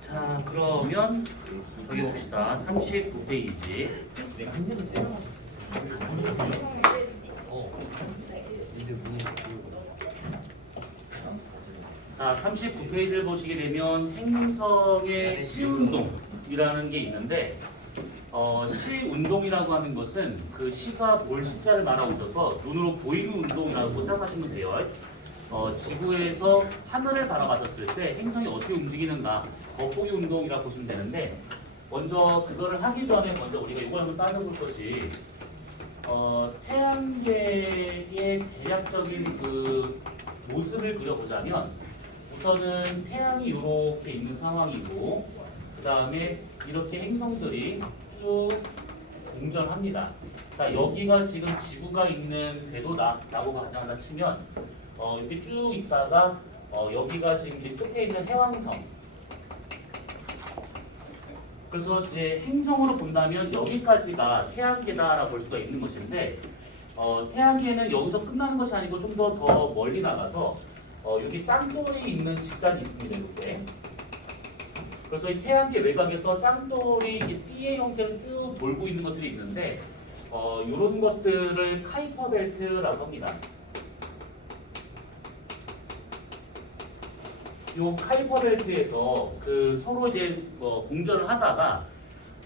자, 그러면 여기 봅시다. 39페이지. 자, 39페이지를 보시게 되면 행성의 시운동이라는 게 있는데 시운동이라고 하는 것은 그 시가 볼 시자를 말하고 있어서 눈으로 보이는 운동이라고 생각하시면 돼요. 지구에서 하늘을 바라봤을 때 행성이 어떻게 움직이는가 겉보기 운동이라고 보시면 되는데 먼저 그거를 하기 전에 먼저 우리가 이걸 한번 따져볼 것이 태양계의 대략적인 그 모습을 그려보자면 우선은 태양이 이렇게 있는 상황이고 그 다음에 이렇게 행성들이 쭉 공전합니다. 자, 여기가 지금 지구가 있는 궤도다라고 가정하다 치면 이렇게 쭉 있다가 여기가 지금 이제 끝에 있는 해왕성. 그래서 이제 행성으로 본다면 여기까지가 태양계다라고 볼 수가 있는 것인데 태양계는 여기서 끝나는 것이 아니고 좀 더 멀리 나가서 여기 짱돌이 있는 집단이 있습니다. 이렇게. 그래서 이 태양계 외곽에서 짱돌이 띠의 형태로 쭉 돌고 있는 것들이 있는데 이런 것들을 카이퍼 벨트라고 합니다. 이 카이퍼 벨트에서 그 서로 이제 공전을 하다가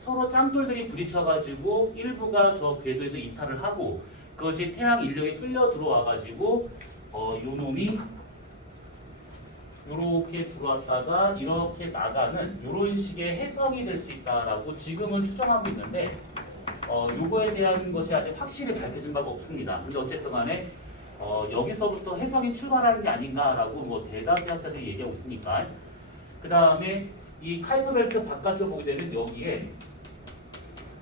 서로 짱돌들이 부딪혀가지고 일부가 저 궤도에서 이탈을 하고 그것이 태양 인력에 끌려 들어와가지고 요 놈이 이렇게 들어왔다가 이렇게 나가는 이런 식의 해석이 될 수 있다라고 지금은 추정하고 있는데 요거에 대한 것이 아직 확실히 밝혀진 바가 없습니다. 근데 어쨌든 간에 여기서부터 해석이 출발하는 게 아닌가라고 뭐 대다수 학자들이 얘기하고 있으니까 그 다음에 이 카이퍼 벨트 바깥쪽 보게 되면 여기에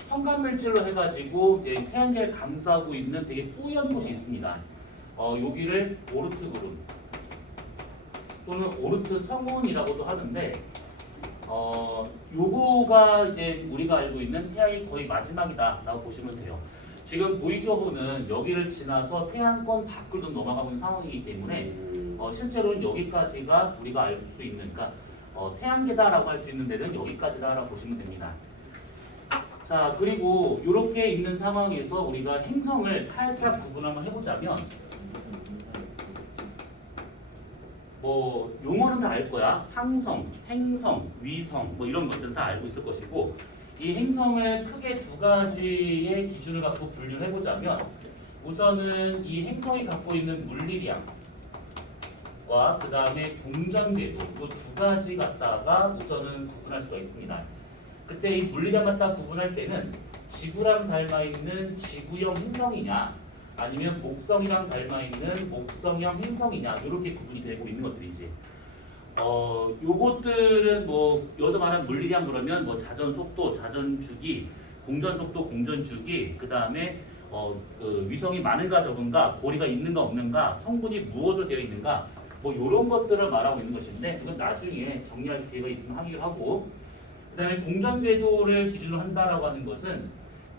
성간물질로 해가지고 태양계를 감싸고 있는 되게 뿌연 곳이 있습니다. 여기를 오르트 그룹 또는 오르트 성운이라고도 하는데 요거가 이제 우리가 알고 있는 태양이 거의 마지막이다라고 보시면 돼요. 지금 보이저호는 여기를 지나서 태양권 밖으로 넘어가고 있는 상황이기 때문에 실제로는 여기까지가 우리가 알 수 있는 그러니까 태양계다라고 할 수 있는 데는 여기까지다라고 보시면 됩니다. 자, 그리고 이렇게 있는 상황에서 우리가 행성을 살짝 구분 한번 해보자면 뭐 용어는 다 알 거야. 항성, 행성, 위성 뭐 이런 것들은 다 알고 있을 것이고 이 행성을 크게 두 가지의 기준을 갖고 분류를 해보자면 우선은 이 행성이 갖고 있는 물리량과 그 다음에 공전궤도 이 두 가지 갖다가 우선은 구분할 수가 있습니다. 그때 이 물리량 갖다 구분할 때는 지구랑 닮아 있는 지구형 행성이냐 아니면 목성이랑 닮아 있는 목성형 행성이냐 이렇게 구분이 되고 있는 것들이지. 요것들은 뭐 여기서 말하는 물리량 그러면 뭐 자전 속도, 자전 주기, 공전 속도, 공전 주기, 그 다음에 그 위성이 많은가 적은가, 고리가 있는가 없는가, 성분이 무엇으로 되어 있는가, 뭐 이런 것들을 말하고 있는 것인데 이건 나중에 정리할 기회가 있으면 하기로 하고, 그 다음에 공전 궤도를 기준으로 한다라고 하는 것은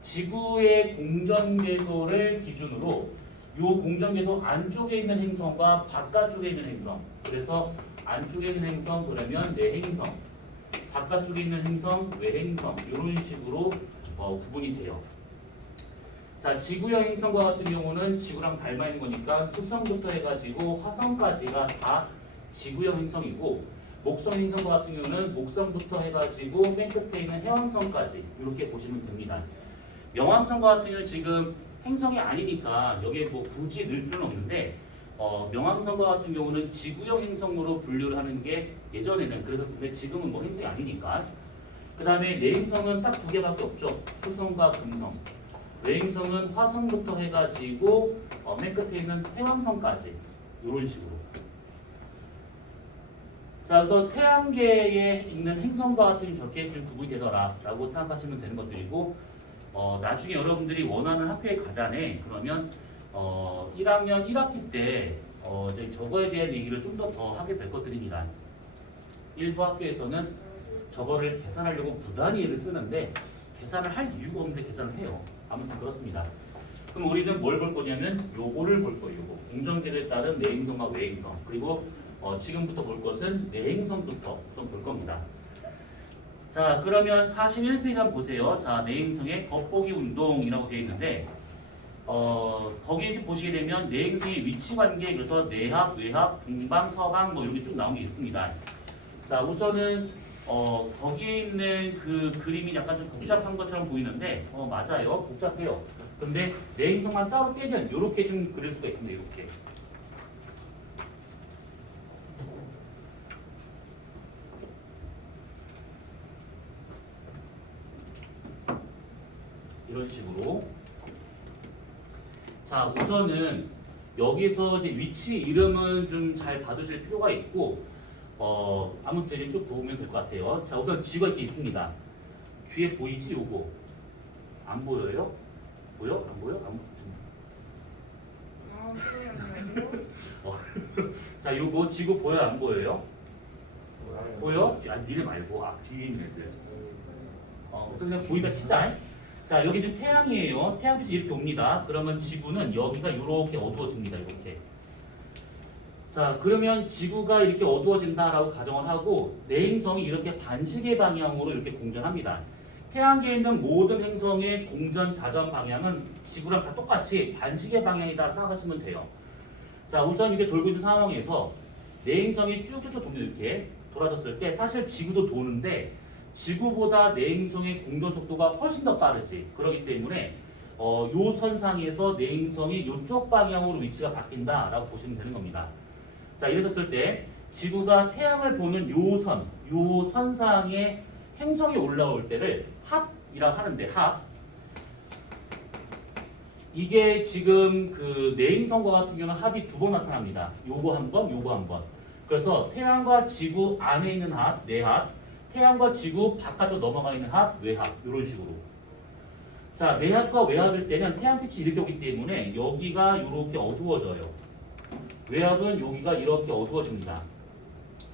지구의 공전 궤도를 기준으로 요 공전 궤도 안쪽에 있는 행성과 바깥쪽에 있는 행성, 그래서 안쪽에 있는 행성 그러면 내행성, 바깥쪽에 있는 행성 외행성 이런 식으로 구분이 돼요. 자, 지구형 행성과 같은 경우는 지구랑 닮아 있는 거니까 수성부터 해가지고 화성까지가 다 지구형 행성이고 목성 행성과 같은 경우는 목성부터 해가지고 맨 끝에 있는 해왕성까지 이렇게 보시면 됩니다. 명왕성과 같은 경우는 지금 행성이 아니니까 여기에 뭐 굳이 넣을 필요는 없는데 명왕성과 같은 경우는 지구형 행성으로 분류를 하는 게 예전에는 그래서 근데 지금은 뭐 행성이 아니니까 그 다음에 내행성은 딱 두 개밖에 없죠. 수성과 금성. 외행성은 화성부터 해가지고 맨 끝에 있는 해왕성까지 이런 식으로. 자, 그래서 태양계에 있는 행성과 같은 저렇게 좀 구분이 되더라라고 생각하시면 되는 것들이고 나중에 여러분들이 원하는 학교에 가자네 그러면 1학년 1학기 때 저거에 대한 얘기를 좀 더 하게 될 것들입니다. 일부 학교에서는 저거를 계산하려고 부단히 애를 쓰는데 계산을 할 이유가 없는데 계산을 해요. 아무튼 그렇습니다. 그럼 우리는 뭘 볼 거냐면 요거를 볼 거예요. 요거. 공전계에 따른 내행성과 외행성. 그리고 지금부터 볼 것은 내행성부터 우선 볼 겁니다. 자, 그러면 41페이지 한번 보세요. 자, 내행성의 겉보기 운동이라고 되어 있는데 거기에 보시게 되면 내행성의 위치 관계, 그래서 내합, 외합, 동방, 서방 뭐 이런 게 쭉 나온 게 있습니다. 자, 우선은 거기에 있는 그 그림이 약간 좀 복잡한 것처럼 보이는데 맞아요. 복잡해요. 근데 내행성만 따로 빼면 이렇게 좀 그릴 수가 있습니다. 이렇게. 이런 식으로. 자, 우선은 여기서 이제 위치 이름은 좀 잘 봐두실 필요가 있고, 아무튼 이제 쭉 보면 될 것 같아요. 자, 우선 지구가 이렇게 있습니다. 뒤에 보이지? 요거. 안 보여요? 보여? 안 보여? 자, 요거 지구 보여? 안 보여요? 보여? 아, 니네 말고. 아, 뒤에 있는 애들. 우선 그냥 보이다 치자. 자, 여기 지금 태양이에요. 태양빛이 이렇게 옵니다. 그러면 지구는 여기가 이렇게 어두워집니다. 이렇게. 자, 그러면 지구가 이렇게 어두워진다라고 가정을 하고 내행성이 이렇게 반시계 방향으로 이렇게 공전합니다. 태양계에 있는 모든 행성의 공전 자전 방향은 지구랑 다 똑같이 반시계 방향이다 생각하시면 돼요. 자, 우선 이게 돌고 있는 상황에서 내행성이 쭉쭉쭉 돕니다. 이렇게 돌아졌을 때 사실 지구도 도는데 지구보다 내행성의 공전 속도가 훨씬 더 빠르지. 그렇기 때문에 요 선상에서 내행성이 이쪽 방향으로 위치가 바뀐다라고 보시면 되는 겁니다. 자, 이랬을 때 지구가 태양을 보는 요 선상에 행성이 올라올 때를 합이라고 하는데 합. 이게 지금 그 내행성과 같은 경우는 합이 두 번 나타납니다. 요거 한 번, 요거 한 번. 그래서 태양과 지구 안에 있는 합, 내합. 태양과 지구 바깥으로 넘어가 있는 합, 외합 이런 식으로. 자, 내합과 외합일 때는 태양빛이 이렇게 오기 때문에 여기가 이렇게 어두워져요. 외합은 여기가 이렇게 어두워집니다.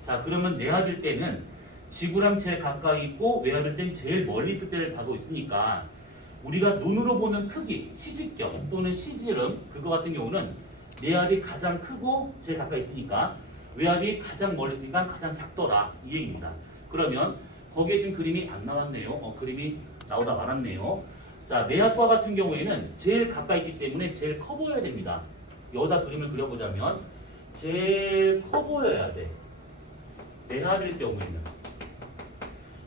자, 그러면 내합일 때는 지구랑 제일 가까이 있고 외합일 때는 제일 멀리 있을 때를 봐도 있으니까 우리가 눈으로 보는 크기, 시직경 또는 시지름 그거 같은 경우는 내합이 가장 크고 제일 가까이 있으니까 외합이 가장 멀리 있으니까 가장 작더라 이 얘기입니다. 그러면 거기에 지금 그림이 안 나왔네요. 그림이 나오다 말았네요. 자, 내합과 같은 경우에는 제일 가까이 있기 때문에 제일 커 보여야 됩니다. 여기다 그림을 그려보자면 제일 커 보여야 돼. 내합일 경우에는.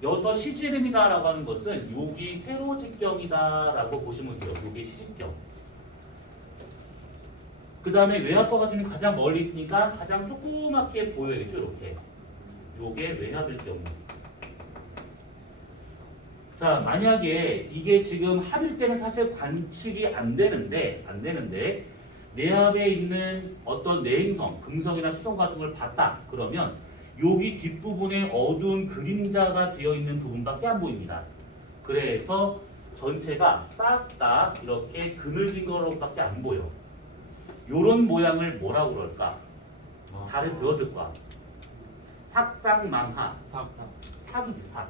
여기서 시지름이다라고 하는 것은 여기 세로직경이다라고 보시면 돼요. 여기 시직경. 그 다음에 외합과 같은 경우는 가장 멀리 있으니까 가장 조그맣게 보여야겠죠. 이렇게. 요게 외합일 경우. 자, 만약에 이게 지금 합일 때는 사실 관측이 안 되는데 내합에 있는 어떤 내행성, 금성이나 수성 같은 걸 봤다. 그러면 여기 뒷부분에 어두운 그림자가 되어 있는 부분밖에 안 보입니다. 그래서 전체가 싹 다 이렇게 그늘진 거로밖에 안 보여. 요런 모양을 뭐라고 그럴까? 다른 배웠을 거야. 삭상망하. 삭이지 삭.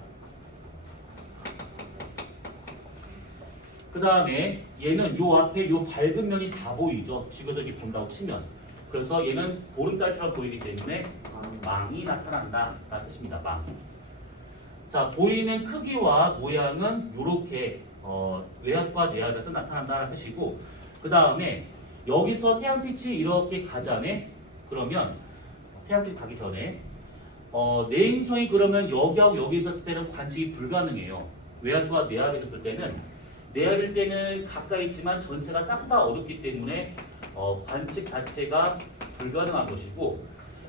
그 다음에 얘는 요 앞에 요 밝은 면이 다 보이죠. 지그저기 본다고 치면. 그래서 얘는 보름달처럼 보이기 때문에 망이 나타난다 라는 뜻입니다. 망. 자, 보이는 크기와 모양은 요렇게 외합과 내합에서 나타난다는 뜻이고, 그 다음에 여기서 태양빛이 이렇게 가자네. 그러면 태양빛 가기 전에 내행성이 그러면 여기하고 여기 있었을 때는 관측이 불가능해요. 외합과 내합에 있었을 때는 내합일 때는 가까이 있지만 전체가 싹 다 어둡기 때문에 관측 자체가 불가능한 것이고,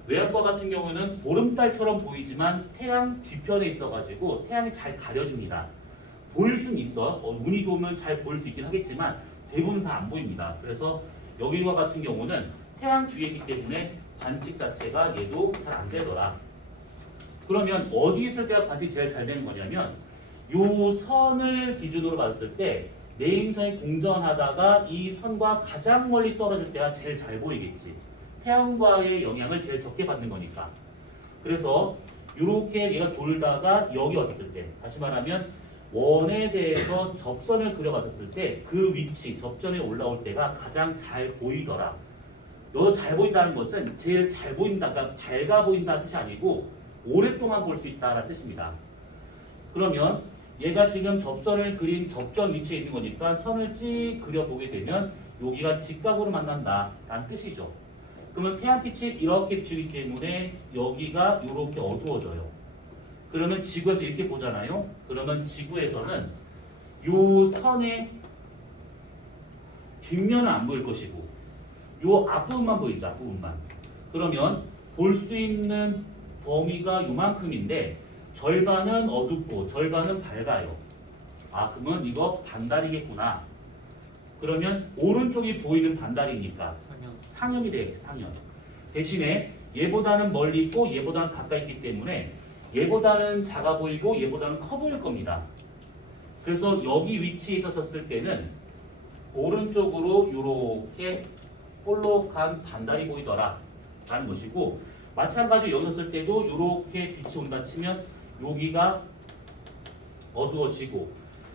외합과 같은 경우는 보름달처럼 보이지만 태양 뒤편에 있어가지고 태양이 잘 가려집니다. 보일 수는 있어. 운이 좋으면 잘 보일 수 있긴 하겠지만 대부분 다 안 보입니다. 그래서 여기와 같은 경우는 태양 뒤에 있기 때문에 관측 자체가 얘도 잘 안 되더라. 그러면 어디 있을 때가 관측이 제일 잘 되는 거냐면 요 선을 기준으로 봤을 때 내행성이 공전하다가 이 선과 가장 멀리 떨어질 때가 제일 잘 보이겠지. 태양과의 영향을 제일 적게 받는 거니까. 그래서 이렇게 얘가 돌다가 여기 왔을 때, 다시 말하면 원에 대해서 접선을 그려봤을 때 그 위치, 접전에 올라올 때가 가장 잘 보이더라. 너 잘 보인다는 것은 제일 잘 보인다, 그러니까 밝아 보인다는 뜻이 아니고 오랫동안 볼 수 있다라는 뜻입니다. 그러면 얘가 지금 접선을 그린 접전 위치에 있는 거니까 선을 찌 그려보게 되면 여기가 직각으로 만난다라는 뜻이죠. 그러면 태양빛이 이렇게 비추기 때문에 여기가 이렇게 어두워져요. 그러면 지구에서 이렇게 보잖아요. 그러면 지구에서는 요 선의 뒷면은 안 보일 것이고 요 앞부분만 보이죠. 앞부분만. 그러면 볼 수 있는 범위가 요만큼인데 절반은 어둡고 절반은 밝아요. 아, 그러면 이거 반달이겠구나. 그러면 오른쪽이 보이는 반달이니까 상현이 되겠지. 상현. 대신에 얘보다는 멀리 있고 얘보다는 가까이 있기 때문에 얘보다는 작아 보이고 얘보다는 커 보일 겁니다. 그래서 여기 위치에 있었을 때는 오른쪽으로 이렇게 볼록한 반달이 보이더라 라는 것이고, 마찬가지로 여기 섰을 때도 이렇게 빛이 온다 치면 여기가 어두워지고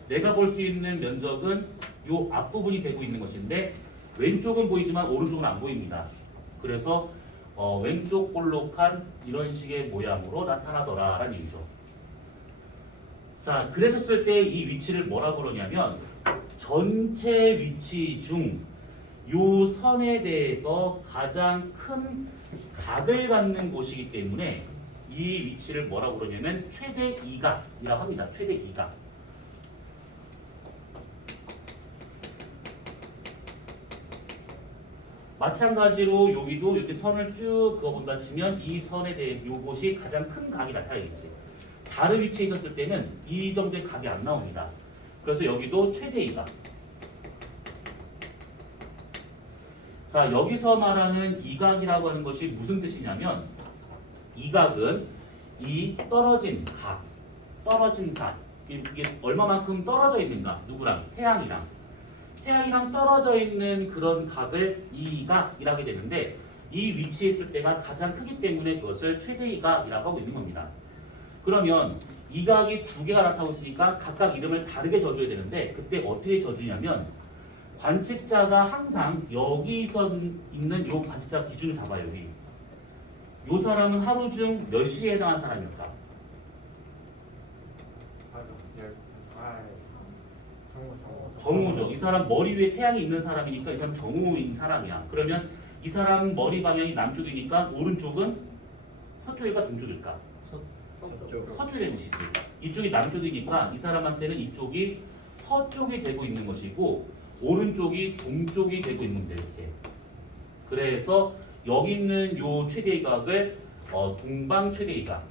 내가 볼 수 있는 면적은 이 앞부분이 되고 있는 것인데 왼쪽은 보이지만 오른쪽은 안 보입니다. 그래서 왼쪽 볼록한 이런 식의 모양으로 나타나더라 라는 얘기죠. 자, 그랬을 때 이 위치를 뭐라 그러냐면 전체 위치 중 요 선에 대해서 가장 큰 각을 갖는 곳이기 때문에 이 위치를 뭐라고 그러냐면 최대 이각이라고 합니다. 최대 이각. 마찬가지로 여기도 이렇게 선을 쭉 그어본다 치면 이 선에 대해 요것이 가장 큰 각이 나타나겠지. 다른 위치에 있었을 때는 이 정도의 각이 안 나옵니다. 그래서 여기도 최대 이각. 자, 여기서 말하는 이각이라고 하는 것이 무슨 뜻이냐면 이각은 이 떨어진 각, 이게 얼마만큼 떨어져 있는가, 누구랑? 태양이랑 떨어져 있는 그런 각을 이각이라고 하게 되는데 이 위치에 있을 때가 가장 크기 때문에 그것을 최대 이각이라고 하고 있는 겁니다. 그러면 이각이 두 개가 나타나고 있으니까 각각 이름을 다르게 져줘야 되는데 그때 어떻게 져주냐면 관측자가 항상 여기서 있는 요 관측자 기준을 잡아요. 여기. 요 사람은 하루 중 몇 시에 해당한 사람일까? 정우죠. 이 사람 머리 위에 태양이 있는 사람이니까 이 사람 정우인 사람이야. 그러면 이 사람 머리 방향이 남쪽이니까 오른쪽은 서쪽일까 동쪽일까? 서쪽이 되는 것이지. 이쪽이 남쪽이니까 이 사람한테는 이쪽이 서쪽이 되고 있는 것이고 오른쪽이 동쪽이 되고 있는데 이렇게. 그래서 여기 있는 요 최대이각을 동방 최대이각,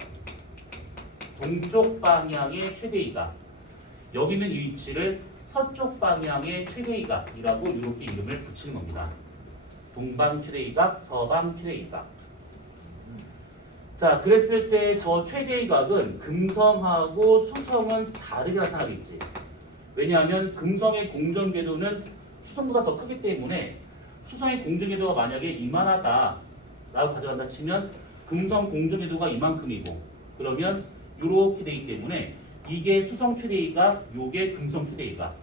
동쪽 방향의 최대이각, 여기 있는 이 위치를 서쪽 방향의 최대이각이라고 이렇게 이름을 붙이는 겁니다. 동방 최대이각, 서방 최대이각. 자, 그랬을 때 저 최대이각은 금성하고 수성은 다르게 나타나겠지. 왜냐하면 금성의 공전궤도는 수성보다 더 크기 때문에 수성의 공전궤도가 만약에 이만하다라고 가져간다 치면 금성 공전궤도가 이만큼이고 그러면 이렇게 되기 때문에 이게 수성 최대이각, 요게 금성 최대이각.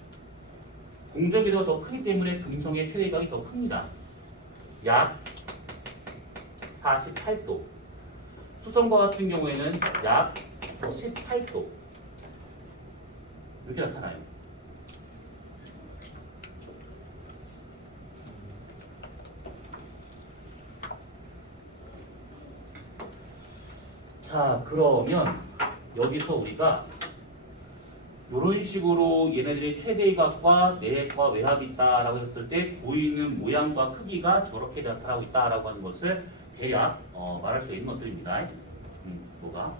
공전궤도가 더 크기 때문에 금성의 최대이각이 더 큽니다. 약 48도. 수성과 같은 경우에는 약 18도. 이렇게 나타나요. 자, 그러면 여기서 우리가 이런 식으로 얘네들이 최대이각과 내핵과 외합이 있다라고 했을 때 보이는 모양과 크기가 저렇게 나타나고 있다라고 하는 것을 대략 말할 수 있는 것들입니다. 뭐가?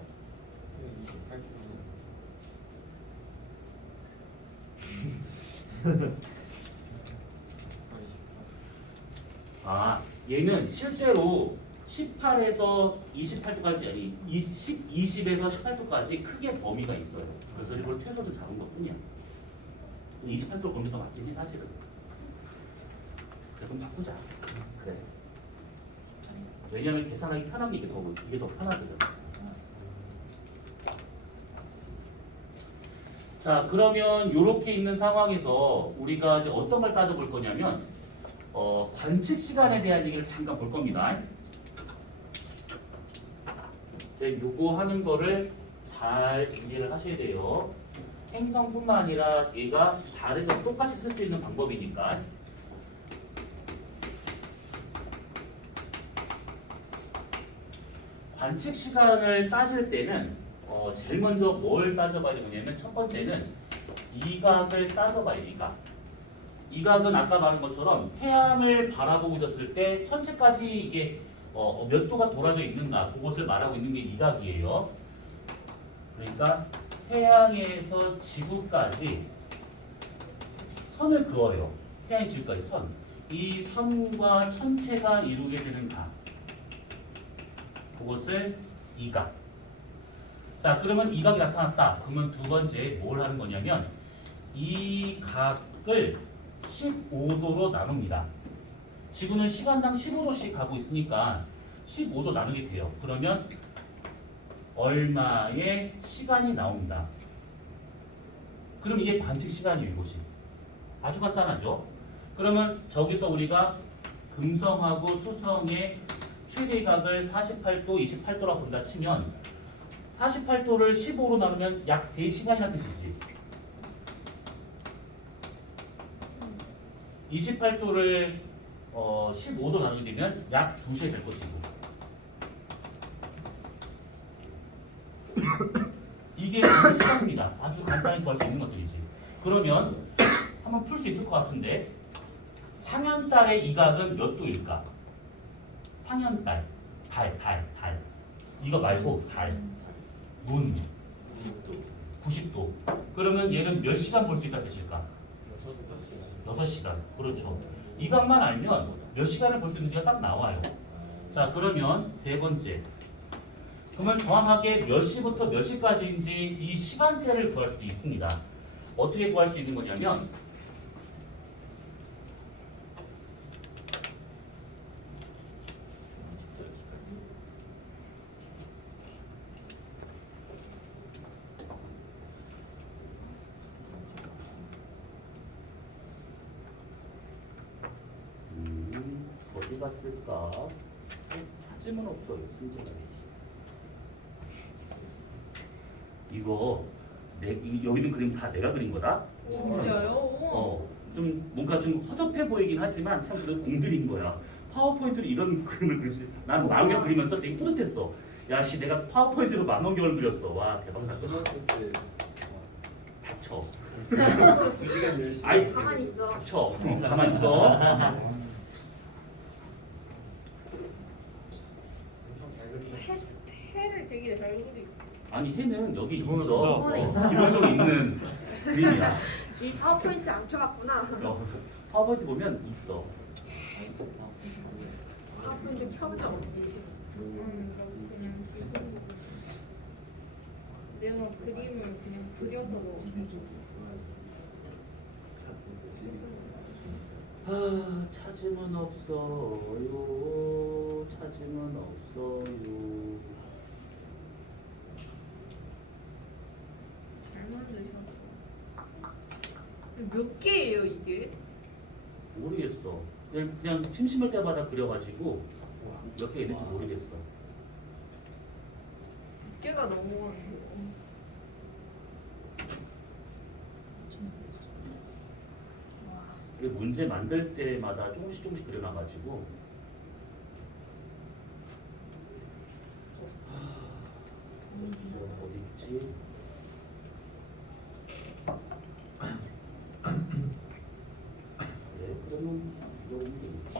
아, 얘는 실제로 18에서 28도까지 아니 20에서 18도까지 크게 범위가 있어요. 그래서 이걸 최소로 잡은 것뿐이야. 28도 범위 더 맞긴 해 사실은. 그럼 바꾸자. 그래. 왜냐하면 계산하기 편한 게 이게 더 편하거든. 자, 그러면 이렇게 있는 상황에서 우리가 이제 어떤 걸 따져볼 거냐면 관측 시간에 대한 얘기를 잠깐 볼 겁니다. 네, 요거 하는 거를 잘 이해를 하셔야 돼요. 행성뿐만 아니라 얘가 달에서 똑같이 쓸 수 있는 방법이니까. 관측 시간을 따질 때는 제일 먼저 뭘 따져봐야 되냐면 첫 번째는 이각을 따져봐요. 이각. 이각은 아까 말한 것처럼 태양을 바라보고 있었을 때 천체까지 이게 몇 도가 돌아져 있는가 그것을 말하고 있는 게 이각이에요. 그러니까 태양에서 지구까지 선을 그어요. 태양 지구까지 선. 이 선과 천체가 이루게 되는 각. 그것을 이각. 자, 그러면 이각이 나타났다. 그러면 두 번째 뭘 하는 거냐면 이 각을 15도로 나눕니다. 지구는 시간당 15도씩 가고 있으니까 15도 나누게 돼요. 그러면 얼마의 시간이 나옵니다. 그럼 이게 관측 시간이에요, 이것이. 아주 간단하죠? 그러면 저기서 우리가 금성하고 수성의 최대각을 48도, 28도라고 본다 치면 48도를 15로 나누면 약 3시간이라는 뜻이지. 28도를 15도 나누게 되면 약 2시간 될 것이고. 이게 시간입니다. 아주 간단히 구할 수 있는 것들이지. 그러면 한번 풀 수 있을 것 같은데 상현달의 이각은 몇 도일까? 상현달, 달. 이거 말고 달, 문, 90도. 그러면 얘는 몇 시간 볼 수 있다는 뜻일까? 6시간. 그렇죠. 이각만 알면 몇 시간을 볼 수 있는지가 딱 나와요. 자, 그러면 세 번째. 그러면 정확하게 몇 시부터 몇 시까지인지 이 시간대를 구할 수도 있습니다. 어떻게 구할 수 있는 거냐면 어디 갔을까? 찾으면 없어요. 순서가. 이거 여기 있는 그림 다 내가 그린 거다. 진짜요? 좀 뭔가 좀 허접해 보이긴 하지만 참 그래도 공들인 거야. 파워포인트로 이런 그림을 그릴 수 있어. 난 만원경 그리면서 되게 뿌듯했어. 야, 씨, 내가 파워포인트로 만원경을 그렸어. 와, 대박 사건. 닥쳐. 2시간 10시. 아이, 가만히 있어. 닥쳐. 가만히 있어. 해를 되게 잘 그리. 아니, 해는 여기 있어. 기본으로 있어. 기본적으로 있는 그림이야. 이 파워포인트 안 켜봤구나. 파워포인트 보면 있어. 파워포인트 켜본 적 없지. 내가 그림을 그냥 그려서도. 찾으면 없어요. 찾으면 없어요. 잘 만드셨어. 몇 개예요 이게? 모르겠어. 그냥 심심할 때마다 그려가지고 몇 개 있는지 모르겠어. 몇 개가 넘어가는 이게 문제 만들 때마다 조금씩 그려놔가지고 어디 있지? 네, 그러면 이거 오면 되겠지.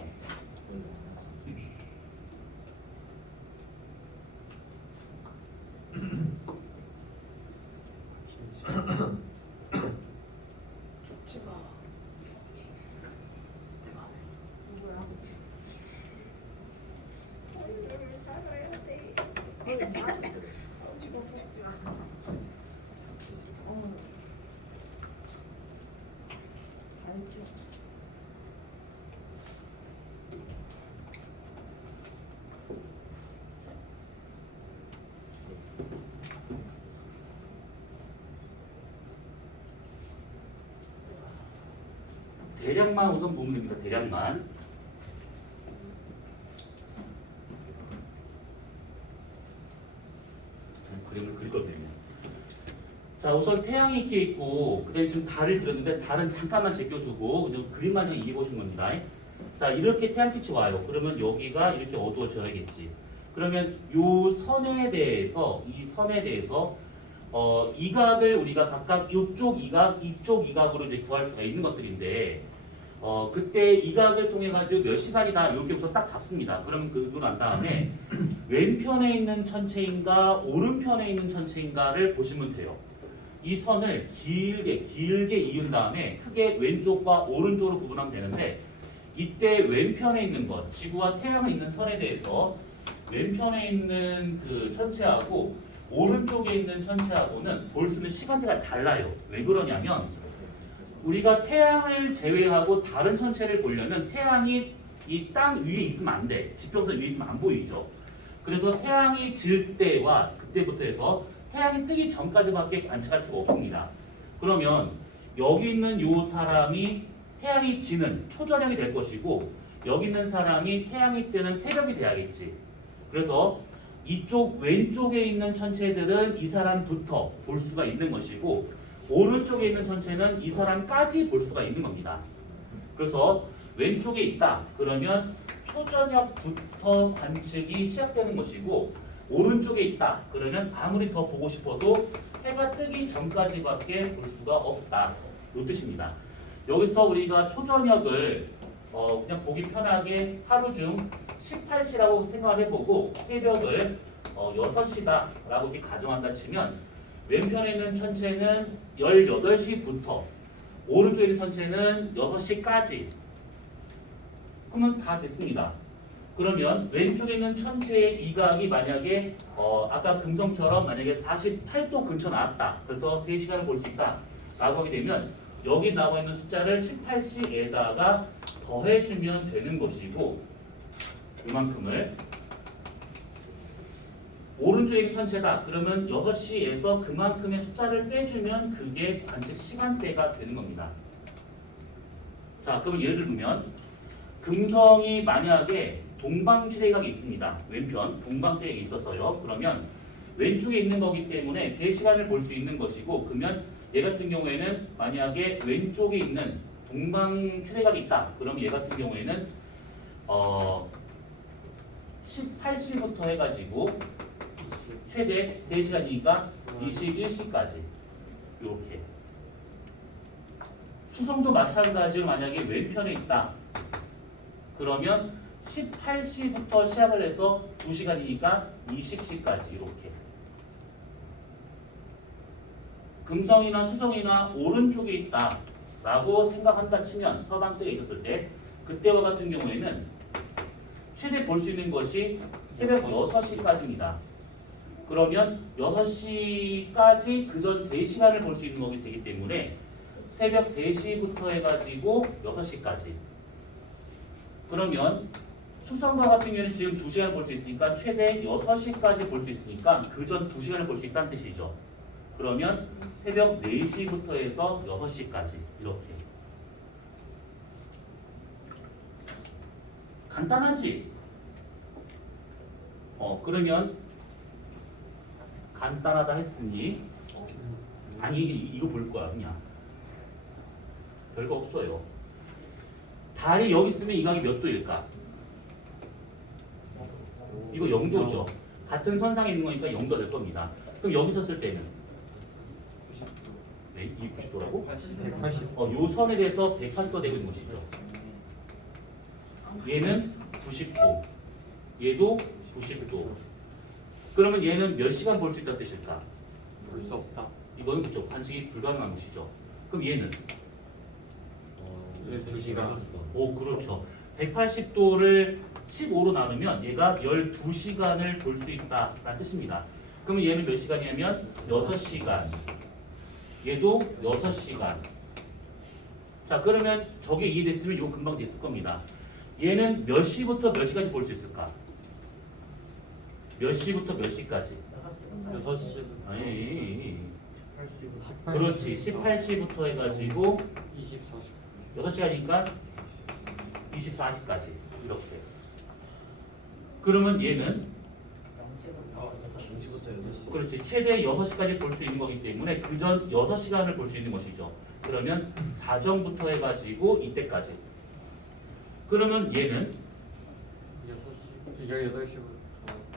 누구야? 살아야 돼. 대략만 우선 보면 됩니다. 대략만. 그림을 그릴 거거든요. 자, 우선 태양이 이렇게 있고, 그다음에 지금 달을 그렸는데 달은 잠깐만 제껴두고 그냥 그림만 그냥 이해보신 겁니다. 자, 이렇게 태양빛이 와요. 그러면 여기가 이렇게 어두워져야겠지. 그러면 이 선에 대해서 이 각을 우리가 각각 이쪽 이각으로 이제 구할 수가 있는 것들인데, 그때 이 각을 통해 가지고 몇 시간이다 이렇게부터 딱 잡습니다. 그러면 그러고 난 다음에 왼편에 있는 천체인가 오른편에 있는 천체인가를 보시면 돼요. 이 선을 길게 이은 다음에 크게 왼쪽과 오른쪽으로 구분하면 되는데, 이때 왼편에 있는 것, 지구와 태양이 있는 선에 대해서 왼편에 있는 그 천체하고 오른쪽에 있는 천체하고는 볼 수 있는 시간대가 달라요. 왜 그러냐면 우리가 태양을 제외하고 다른 천체를 보려면 태양이 이 땅 위에 있으면 안 돼. 지평선 위에 있으면 안 보이죠. 그래서 태양이 질 때와 그때부터 해서 태양이 뜨기 전까지밖에 관측할 수가 없습니다. 그러면 여기 있는 요 사람이 태양이 지는 초저녁이 될 것이고, 여기 있는 사람이 태양이 뜨는 새벽이 돼야겠지. 그래서 이쪽 왼쪽에 있는 천체들은 이 사람부터 볼 수가 있는 것이고, 오른쪽에 있는 천체는 이 사람까지 볼 수가 있는 겁니다. 그래서 왼쪽에 있다 그러면 초저녁부터 관측이 시작되는 것이고, 오른쪽에 있다 그러면 아무리 더 보고 싶어도 해가 뜨기 전까지밖에 볼 수가 없다, 이 뜻입니다. 여기서 우리가 초저녁을 그냥 보기 편하게 하루 중 18시라고 생각을 해보고 새벽을 6시다 라고 이렇게 가정한다 치면, 왼편에 있는 천체는 18시부터 오른쪽에 있는 천체는 6시까지, 그러면 다 됐습니다. 그러면 왼쪽에 있는 천체의 이각이 만약에 아까 금성처럼 만약에 48도 근처 나왔다, 그래서 3시간을 볼 수 있다 라고 하게 되면 여기 나와 있는 숫자를 18시에다가 더해주면 되는 것이고, 이만큼을 오른쪽에 있는 천체다 그러면 6시에서 그만큼의 숫자를 빼주면 그게 관측 시간대가 되는 겁니다. 자, 그럼 예를 들면 금성이 만약에 동방최대각이 있습니다. 왼편 동방최대각이 있었어요. 그러면 왼쪽에 있는 거기 때문에 3시간을 볼 수 있는 것이고, 그러면 얘 같은 경우에는 만약에 왼쪽에 있는 동방최대각이 있다 그럼 얘 같은 경우에는 18시부터 해가지고 최대 3시간이니까 21시까지 이렇게. 수성도 마찬가지로 만약에 왼편에 있다 그러면 18시부터 시작을 해서 2시간이니까 20시까지 이렇게. 금성이나 수성이나 오른쪽에 있다 라고 생각한다 치면, 서방때에 있었을 때 그때와 같은 경우에는 최대 볼 수 있는 것이 새벽 6시까지입니다. 그러면 6시까지 그전 3시간을 볼 수 있는 거기 되기 때문에 새벽 3시부터 해가지고 6시까지. 그러면 수성과 같은 경우에는 지금 2시간 볼 수 있으니까 최대 6시까지 볼 수 있으니까 그전 2시간을 볼 수 있다는 뜻이죠. 그러면 새벽 4시부터 해서 6시까지 이렇게. 간단하지? 그러면 간단하다 했으니, 아니 이거 볼 거야 그냥. 별거 없어요. 달이 여기 있으면 이 각이 몇 도일까? 이거 0도죠. 같은 선상에 있는 거니까 0도 될 겁니다. 그럼 여기 섰을 때는? 네, 이 90도라고? 180. 요 선에 대해서 180도 되고 있는 것이죠. 얘는 90도, 얘도 90도. 그러면 얘는 몇 시간 볼 수 있다는 뜻일까? 볼 수 없다. 이거는 그죠. 관측이 불가능한 것이죠. 그럼 얘는? 12시간. 오, 그렇죠. 180도를 15로 나누면 얘가 12시간을 볼 수 있다라는 뜻입니다. 그러면 얘는 몇 시간이냐면 6시간. 얘도 6시간. 자, 그러면 저게 이해됐으면 이거 금방 됐을 겁니다. 얘는 몇 시부터 몇 시까지 볼 수 있을까? 몇 시부터 몇 시까지? 6시. 아니, 18시. 그렇지. 18시부터 해가지고 24시. 6시간이니까 24시까지 이렇게. 그러면 얘는 그렇지 최대 6시까지 볼 수 있는 거기 때문에 그 전 6시간을 볼 수 있는 것이죠. 그러면 자정부터 해가지고 이때까지. 그러면 얘는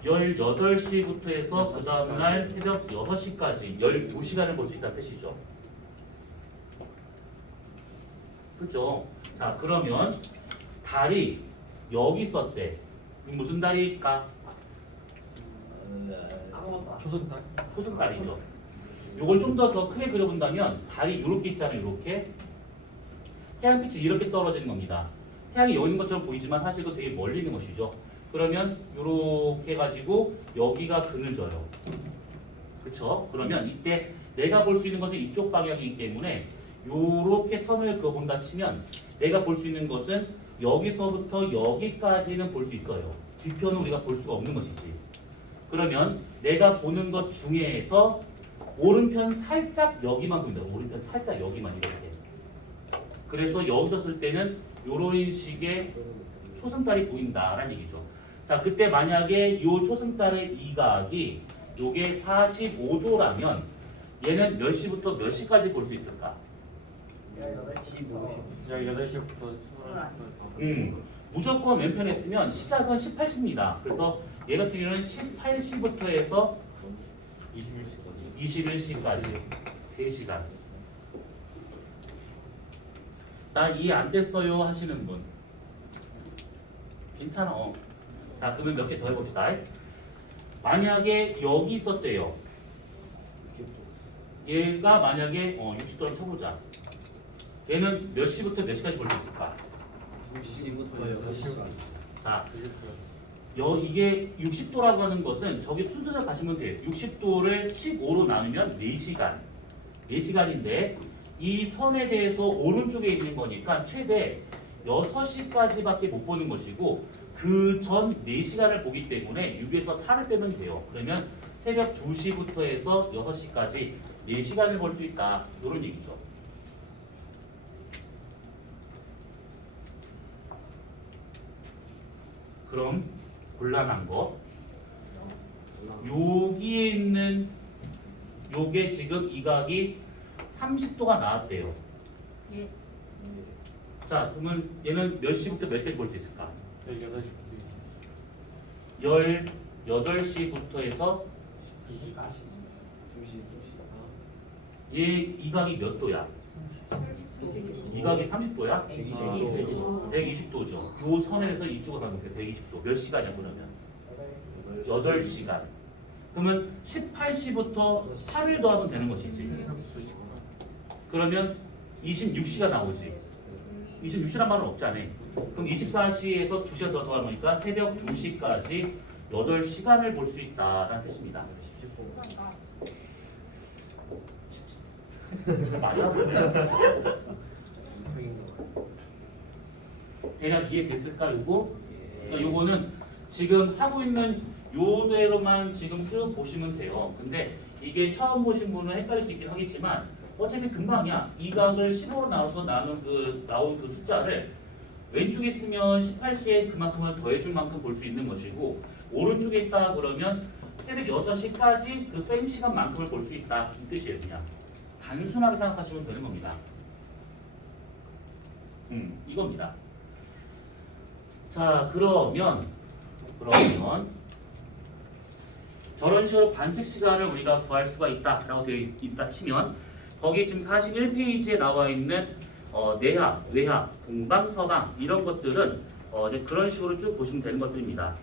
18시부터 해서 그 다음날 새벽 6시까지 12시간을 볼 수 있다는 뜻이죠. 그죠? 자, 그러면 달이 여기 있었대. 이 무슨 달일까? 초승달. 토승달이죠. 요걸 좀 더 크게 그려본다면 달이 이렇게 있잖아요. 이렇게 태양빛이 이렇게 떨어지는 겁니다. 태양이 여기 있는 것처럼 보이지만 사실 그 되게 멀리 있는 것이죠. 그러면 이렇게 해가지고 여기가 그늘져요. 그렇죠? 그러면 이때 내가 볼 수 있는 것은 이쪽 방향이기 때문에 이렇게 선을 그어본다 치면 내가 볼 수 있는 것은 여기서부터 여기까지는 볼 수 있어요. 뒤편은 우리가 볼 수가 없는 것이지. 그러면 내가 보는 것 중에서 오른편 살짝 여기만 보인다. 오른편 살짝 여기만 이렇게. 그래서 여기서 쓸 때는 이런 식의 초승달이 보인다라는 얘기죠. 자, 그때 만약에 이 초승달의 이각이 요게 45도라면 얘는 몇 시부터 몇 시까지 볼 수 있을까? 18시부터 21시까지. 무조건 왼편에 쓰면 시작은 18시입니다. 그래서 얘 같은 경우는 18시부터 해서 21시까지 3시간. 나 이해 안 됐어요 하시는 분. 괜찮아. 자, 그러면 몇 개 더 해봅시다. 만약에 여기 있었대요. 얘가 만약에 60도를 쳐보자. 얘는 몇 시부터 몇 시까지 볼 수 있을까? 2시부터 6시간. 자, 이게 60도라고 하는 것은 저기 순서대로 가시면 돼요. 60도를 15로 나누면 4시간. 4시간인데 이 선에 대해서 오른쪽에 있는 거니까 최대 6시까지밖에 못 보는 것이고 그 전 4시간을 보기 때문에 6에서 4를 빼면 돼요. 그러면 새벽 2시부터 해서 6시까지 4시간을 볼 수 있다. 이런 얘기죠. 그럼 곤란한 거 여기에 있는 요게 지금 이 각이 30도가 나왔대요. 예. 자, 그러면 얘는 몇 시부터 몇 시까지 볼 수 있을까? 18시부터 18시부터 해서 2시까지. 얘 이 각이 몇 도야? 이 각이 30도야? 120도죠. 요 선에서 이쪽으로 가면 돼. 120도. 몇 시간이야 그러면? 8시간. 그러면 18시부터 8을 더하면 되는 것이지. 그러면 26시가 나오지. 26시란 말은 없잖아. 그럼 24시에서 2시간 더 더하니까 새벽 2시까지 8시간을 볼 수 있다라는 뜻입니다. 잘 맞아. 대략 이해됐을까 요거? 그러니까 요거는 지금 하고 있는 요대로만 지금 쭉 보시면 돼요. 근데 이게 처음 보신 분은 헷갈릴 수 있긴 하겠지만 어차피 금방이야. 이 각을 15로 나눠서 나온 그 숫자를 왼쪽에 있으면 18시에 그만큼을 더해줄 만큼 볼 수 있는 것이고 오른쪽에 있다 그러면 새벽 6시까지 그 뺀 시간만큼을 볼 수 있다 이 뜻이에요. 그냥 단순하게 생각하시면 되는 겁니다. 이겁니다. 자, 그러면 저런 식으로 관측 시간을 우리가 구할 수가 있다라고 되어 있다 치면 거기 지금 41페이지에 나와 있는 내학, 외학, 동방, 서방 이런 것들은 이제 그런 식으로 쭉 보시면 되는 것들입니다.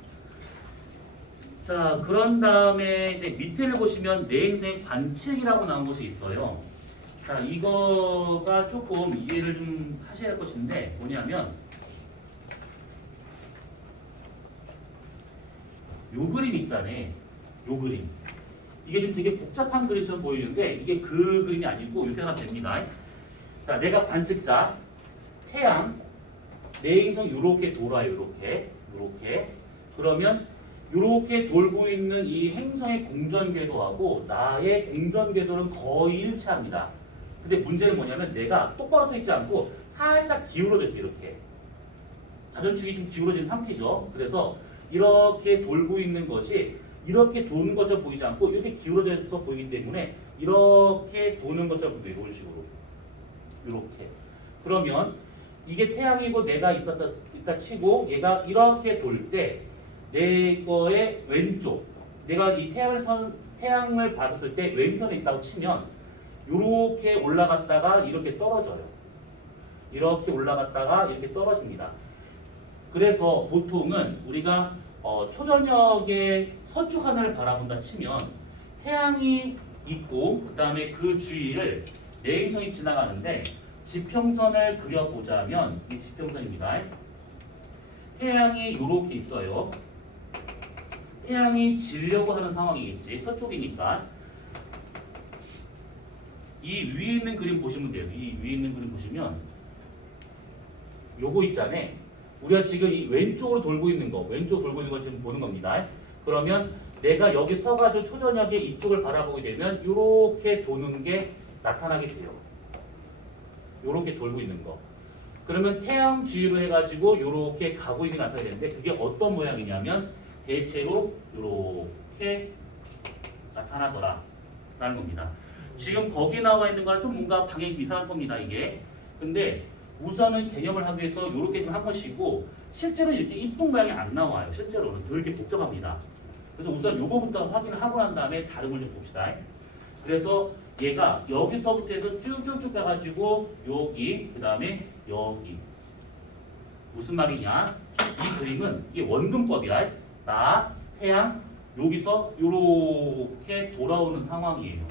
자, 그런 다음에 이제 밑에를 보시면 내행성 관측이라고 나온 것이 있어요. 자, 이거가 조금 이해를 좀 하셔야 할 것인데 뭐냐면 요 그림 있잖아요. 요 그림. 이게 지금 되게 복잡한 그림처럼 보이는데 이게 그 그림이 아니고 이렇게 하면 됩니다. 자, 내가 관측자, 태양, 내행성 요렇게 돌아요. 요렇게. 그러면 요렇게 돌고 있는 이 행성의 공전 궤도하고 나의 공전 궤도는 거의 일치합니다. 근데 문제는 뭐냐면 내가 똑바로 서 있지 않고 살짝 기울어져 있어 이렇게. 자전축이 좀 기울어진 상태죠. 그래서 이렇게 돌고 있는 것이 이렇게 도는 것처럼 보이지 않고 이렇게 기울어져서 보이기 때문에 이렇게 도는 것처럼 보여요. 이런 식으로. 이렇게. 그러면 이게 태양이고 내가 있다 치고 얘가 이렇게 돌 때 내 거의 왼쪽 내가 이 태양을 봤을 때 왼편에 있다고 치면 이렇게 올라갔다가 이렇게 떨어져요. 이렇게 올라갔다가 이렇게 떨어집니다. 그래서 보통은 우리가 초저녁에 서쪽 하늘을 바라본다 치면 태양이 있고 그 다음에 그 주위를 내행성이 지나가는데 지평선을 그려보자면 이 지평선입니다. 태양이 이렇게 있어요. 태양이 지려고 하는 상황이겠지. 서쪽이니까. 이 위에 있는 그림 보시면 돼요. 이 위에 있는 그림 보시면 요거 있잖아요. 우리가 지금 이 왼쪽으로 돌고 있는 거, 왼쪽 돌고 있는 거 지금 보는 겁니다. 그러면 내가 여기 서가지고 초저녁에 이쪽을 바라보게 되면 이렇게 도는 게 나타나게 돼요. 이렇게 돌고 있는 거. 그러면 태양 주위로 해가지고 이렇게 가고 있는 게 나타나야 되는데 그게 어떤 모양이냐면 대체로 이렇게 나타나더라 라는 겁니다. 지금 거기 나와 있는 거랑 좀 뭔가 방향이 이상할 겁니다. 이게. 근데 우선은 개념을 하기 위해서 이렇게 좀 한 것이고 실제로는 이렇게 이쁜 모양이 안 나와요. 실제로는 되게 복잡합니다. 그래서 우선 요거부터 확인을 하고 난 다음에 다른 걸 좀 봅시다. 그래서 얘가 여기서부터 해서 쭉쭉쭉 가가지고 여기 그 다음에 여기 무슨 말이냐 이 그림은 이게 원근법이라 나 태양 여기서 요렇게 돌아오는 상황이에요.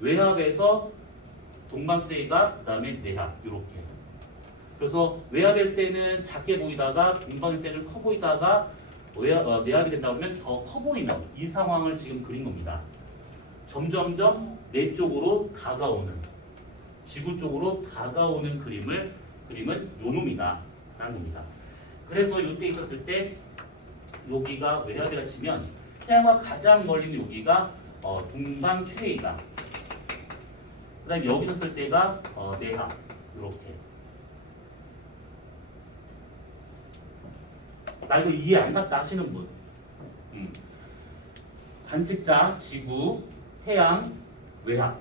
외압에서 동방시대가 그 다음에 내압 이렇게. 그래서 외압일 때는 작게 보이다가 동방일 때는 커 보이다가 내압이 된다 보면 더 커 보이는 이 상황을 지금 그린 겁니다. 점점점 내 쪽으로 다가오는 지구 쪽으로 다가오는 그림은 요 놈이다 라는 겁니다. 그래서 이때 있었을 때 여기가 외압이라 치면 태양과 가장 멀리 있는 여기가 동방 최이다. 그 다음에 여기 있었을 때가 내압 이렇게. 나 이거 이해 안 갔다 하시는 분. 관측자, 지구, 태양, 외압.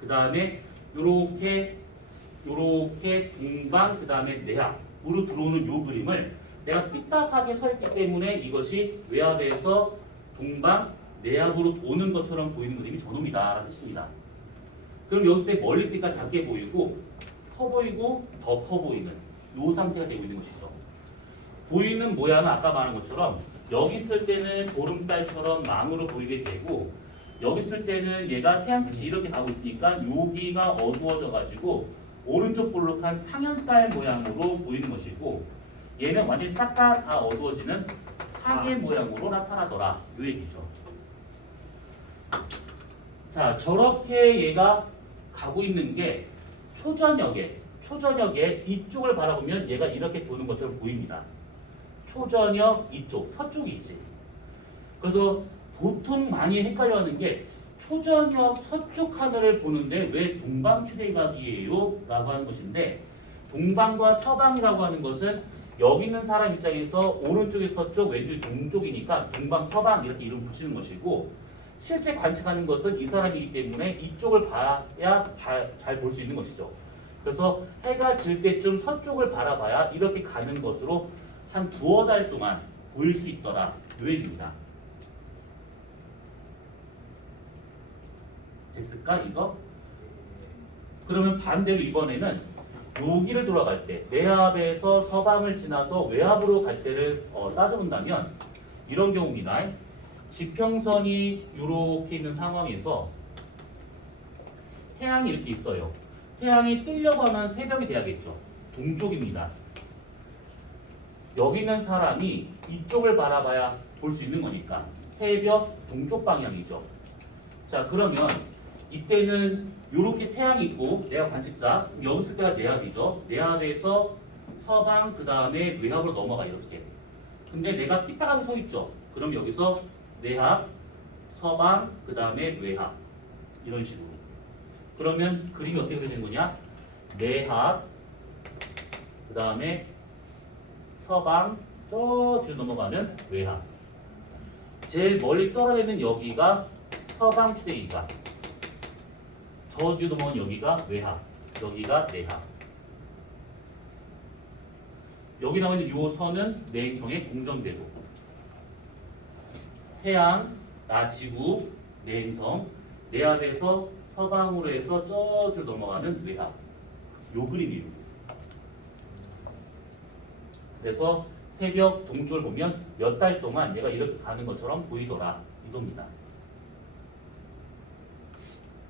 그 다음에 요렇게 동방, 그 다음에 내압으로 들어오는 요 그림을 내가 삐딱하게 서 있기 때문에 이것이 외압에서 동방, 내압으로 오는 것처럼 보이는 그림이 저놈이다 라는 뜻입니다. 그럼 여기 때 멀리 있으니까 작게 보이고 커 보이고 더 커 보이는 요 상태가 되고 있는 것이죠. 보이는 모양은 아까 말한 것처럼 여기 있을 때는 보름달처럼 망으로 보이게 되고 여기 있을 때는 얘가 태양빛이 이렇게 가고 있으니까 여기가 어두워져 가지고 오른쪽 볼록한 상현달 모양으로 보이는 것이고 얘는 완전히 싹 다 어두워지는 사계 모양으로 나타나더라 이 얘기죠. 자, 저렇게 얘가 가고 있는 게 초저녁에 이쪽을 바라보면 얘가 이렇게 도는 것처럼 보입니다. 초저녁 이쪽, 서쪽이 있지. 그래서 보통 많이 헷갈려하는 게 초저녁 서쪽 하늘을 보는데 왜 동방 최대각이에요? 라고 하는 것인데 동방과 서방이라고 하는 것은 여기 있는 사람 입장에서 오른쪽이 서쪽, 왼쪽이 동쪽이니까 동방, 서방 이렇게 이름 붙이는 것이고 실제 관측하는 것은 이 사람이기 때문에 이쪽을 봐야 잘 볼 수 있는 것이죠. 그래서 해가 질 때쯤 서쪽을 바라봐야 이렇게 가는 것으로 한 두어 달 동안 보일 수 있더라 요 얘기입니다. 됐을까 이거? 그러면 반대로 이번에는 여기를 돌아갈 때 내압에서 서방을 지나서 외압으로 갈 때를 따져본다면 이런 경우입니다. 지평선이 이렇게 있는 상황에서 태양이 이렇게 있어요. 태양이 뜨려고 하면 새벽이 돼야겠죠. 동쪽입니다. 여기 있는 사람이 이쪽을 바라봐야 볼 수 있는 거니까 새벽 동쪽 방향이죠. 자, 그러면 이때는 이렇게 태양이 있고 내압 관측자 여기 있을 때가 내압이죠. 내압에서 서방 그 다음에 외압으로 넘어가 이렇게. 근데 내가 삐딱하게 서 있죠. 그럼 여기서 내압, 서방, 그 다음에 외압 이런 식으로. 그러면 그림이 어떻게 그려지는 거냐? 내합, 그 다음에 서방, 저 뒤로 넘어가는 외합. 제일 멀리 떨어져 있는 여기가 서방 추대기가, 저 뒤로 넘어가는 여기가 외합, 여기가 내합. 여기 나와 있는 요 선은 내행성의 공전궤도. 해양, 지구, 내행성, 내합에서 서방으로 해서 저 뒤로 넘어가는 외합. 요 그림이에요. 그래서 새벽 동쪽을 보면 몇 달 동안 얘가 이렇게 가는 것처럼 보이더라. 이겁니다.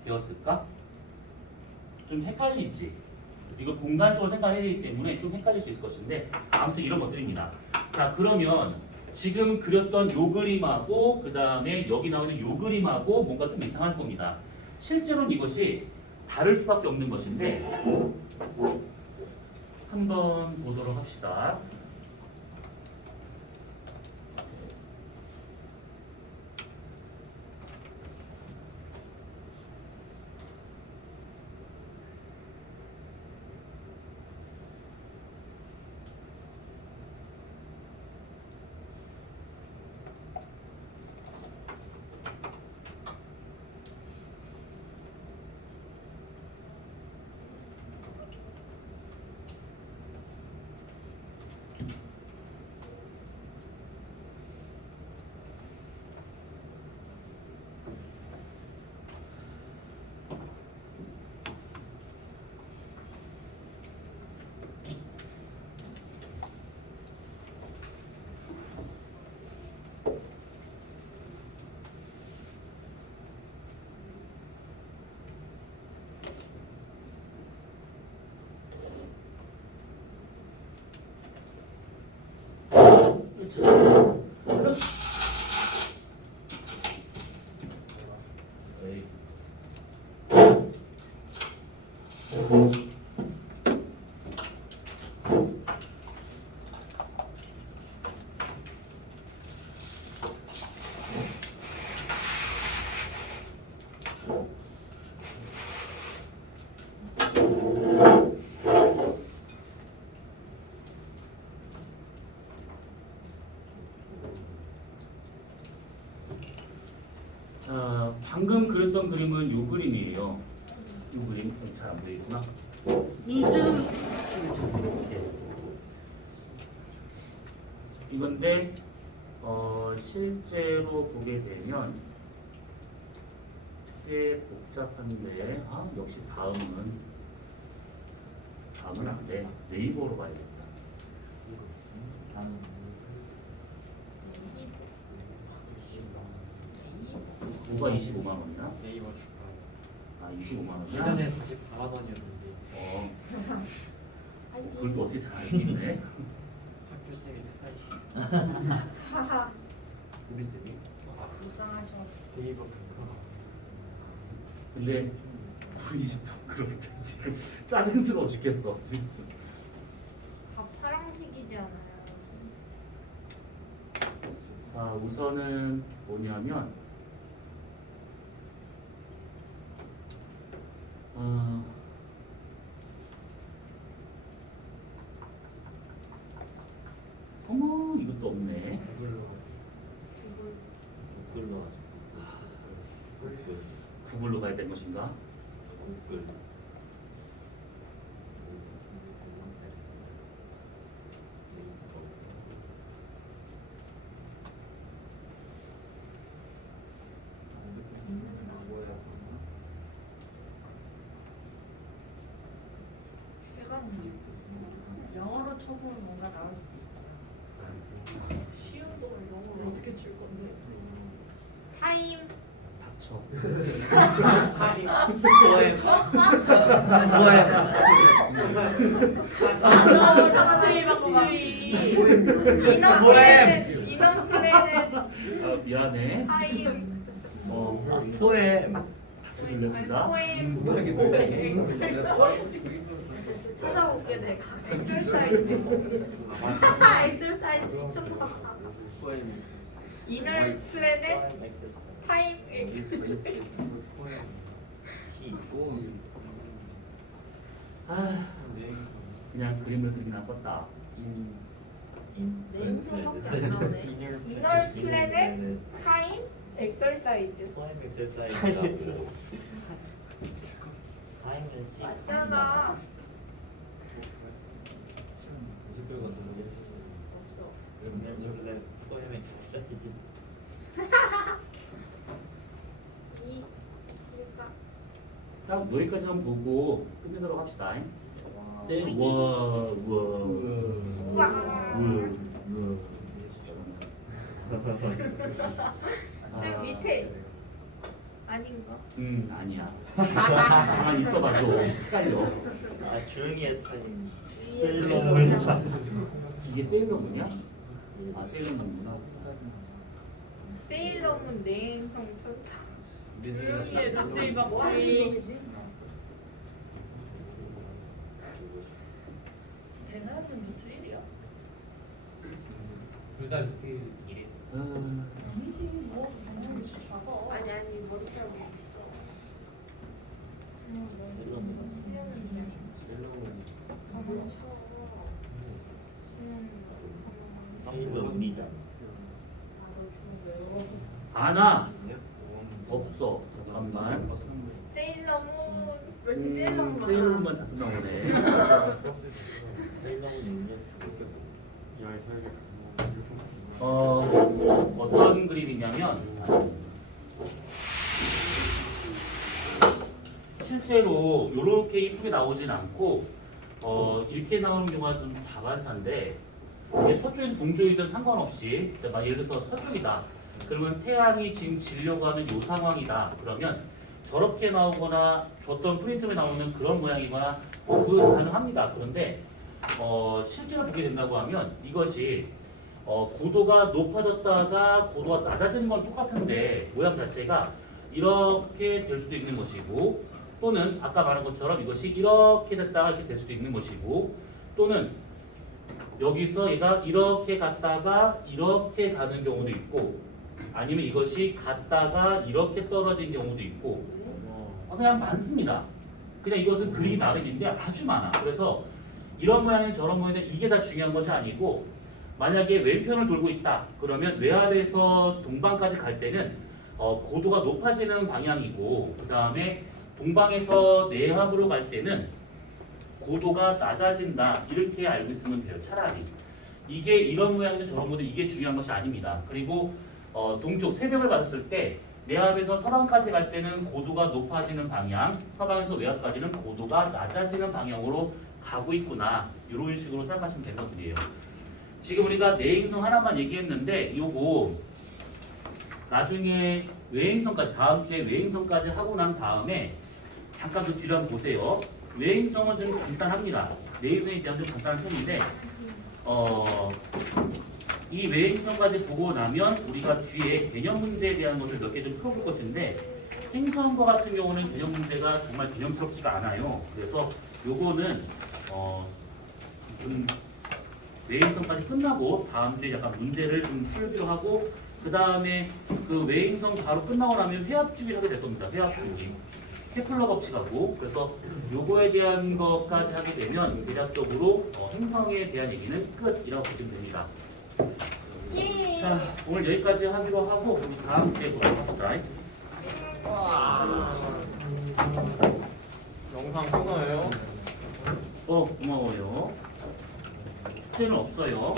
되었을까? 좀 헷갈리지? 이거 공간적으로 생각해야 되기 때문에 좀 헷갈릴 수 있을 것인데 아무튼 이런 것들입니다. 자, 그러면 지금 그렸던 요 그림하고 그 다음에 여기 나오는 요 그림하고 뭔가 좀 이상할 겁니다. 실제로는 이것이 다를 수밖에 없는 것인데 한번 보도록 합시다. 방금 그렸던 그림은 요 그림이에요. 요 그림 잘 안 보이구나. 이렇게. 이건데 실제로 보게 되면 꽤 복잡한데 역시 다음은 안 돼. 네이버로 봐야겠다. 뭐가 25만 원이나? 네이버 주가 25만 원이야? 예전에 44만 원이었는데 그걸 또 어떻게 잘 알겠네? 학교 쌤이 투자했어. 하하. 우리 쌤이 불쌍하셔. 네이버 그거 근데 우리 집도 그런데 지금 짜증스러워 죽겠어. 지금. 밥 사랑식이지 않아요? 자, 우선은 뭐냐면 어머 이것도 없네. 구글로 구글로 가야 되는 것인가? 구글 영어로 쳐보면 뭔가 나올 수도 있어요. 쉬운 걸 영어로 어떻게 칠 건데? 타임. 닥쳐. 단어 자체의 바꾸기. 인원 플래넷. 인원 플래넷. 미안해. 타임. 포엠 다시 들렸습니다. 포엠. 찾아볼게 내가. 엑셀사이즈. 엑셀사이즈 미쳤나봐. 이널 플래넷 타임 엑셀사이즈. 있고 아, 그냥 그림을 그리긴 아깝다. 내용서밖에 안 나오네. 이널 플래넷 타임 엑설사이즈 타임 엑서사이즈라고 타임 엑서사이즈 맞잖아. 타임 엑서사이즈 이 그러니까 자, 여기까지만 보고 끝내도록 합시다. 네. 와. 우와. 아, 쌤 밑에 아닌가? 아니야. 가만 있어봐 좀. 헷갈려. 아 조용히 해 타임 위에 셀러문 이게 세일러문이야? 아, 세일러문이구나. 세일러문 내행성 천사. 조용히 해. 나 지금 막 와, 하는 놈이지? 배나는 루트 1이야? 둘다 루트 1이 아니지. 뭐 배나는 루트 작아. 아니 머리카락 있어. 셀러문 수영은 그냥 가만 쳐. 한국은 운이잖아 아나 없어. 잠깐만. 세일러문 왜 이렇게 세일러문 세일러문만 자꾸 나오네. 셀러문 있냐 어떤 그림이냐면 실제로 이렇게 이쁘게 나오진 않고 이렇게 나오는 경우가 좀 다반사인데 이게 서쪽이든 동쪽이든 상관없이 막 예를 들어서 서쪽이다. 그러면 태양이 지금 지려고 하는 이 상황이다. 그러면 저렇게 나오거나 줬던 프린트에 나오는 그런 모양이거나 그 가능합니다. 그런데 실제로 보게 된다고 하면 이것이 고도가 높아졌다가 고도가 낮아지는 건 똑같은데 모양 자체가 이렇게 될 수도 있는 것이고 또는 아까 말한 것처럼 이것이 이렇게 됐다가 이렇게 될 수도 있는 것이고 또는 여기서 얘가 이렇게 갔다가 이렇게 가는 경우도 있고 아니면 이것이 갔다가 이렇게 떨어진 경우도 있고 그냥 많습니다. 그냥 이것은 그리기 나름인데 아주 많아. 그래서 이런 모양이 저런 모양인데 이게 다 중요한 것이 아니고 만약에 왼편을 돌고 있다. 그러면 외압에서 동방까지 갈 때는 고도가 높아지는 방향이고 그 다음에 동방에서 내압으로 갈 때는 고도가 낮아진다. 이렇게 알고 있으면 돼요. 차라리. 이게 이런 모양이든 저런 모양이든 이게 중요한 것이 아닙니다. 그리고 동쪽 새벽을 봤을 때 내압에서 서방까지 갈 때는 고도가 높아지는 방향, 서방에서 외압까지는 고도가 낮아지는 방향으로 가고 있구나. 이런 식으로 생각하시면 되는 것들이에요. 지금 우리가 내행성 하나만 얘기했는데 요거 나중에 외행성까지 다음 주에 외행성까지 하고 난 다음에 잠깐 그 뒤로 한번 보세요. 외행성은 좀 간단합니다. 내행성에 대한 좀 간단한 편인데 이 외행성까지 보고 나면 우리가 뒤에 개념 문제에 대한 것을 몇 개 좀 풀어볼 것인데 행성과 같은 경우는 개념 문제가 정말 개념스럽지가 않아요. 그래서 요거는 좀 외행성까지 끝나고 다음 주에 약간 문제를 좀 풀기로 하고 그 다음에 그 외행성 바로 끝나고 나면 회합주기 하게 될 겁니다. 회합주기. 케플러 법칙하고 그래서 요거에 대한 것까지 하게 되면 대략적으로 행성에 대한 얘기는 끝이라고 보시면 됩니다. 예. 자 오늘 여기까지 하기로 하고 우리 다음 주에 보도록 합시다. 영상 끊어요. 고마워요. 숙제는 없어요.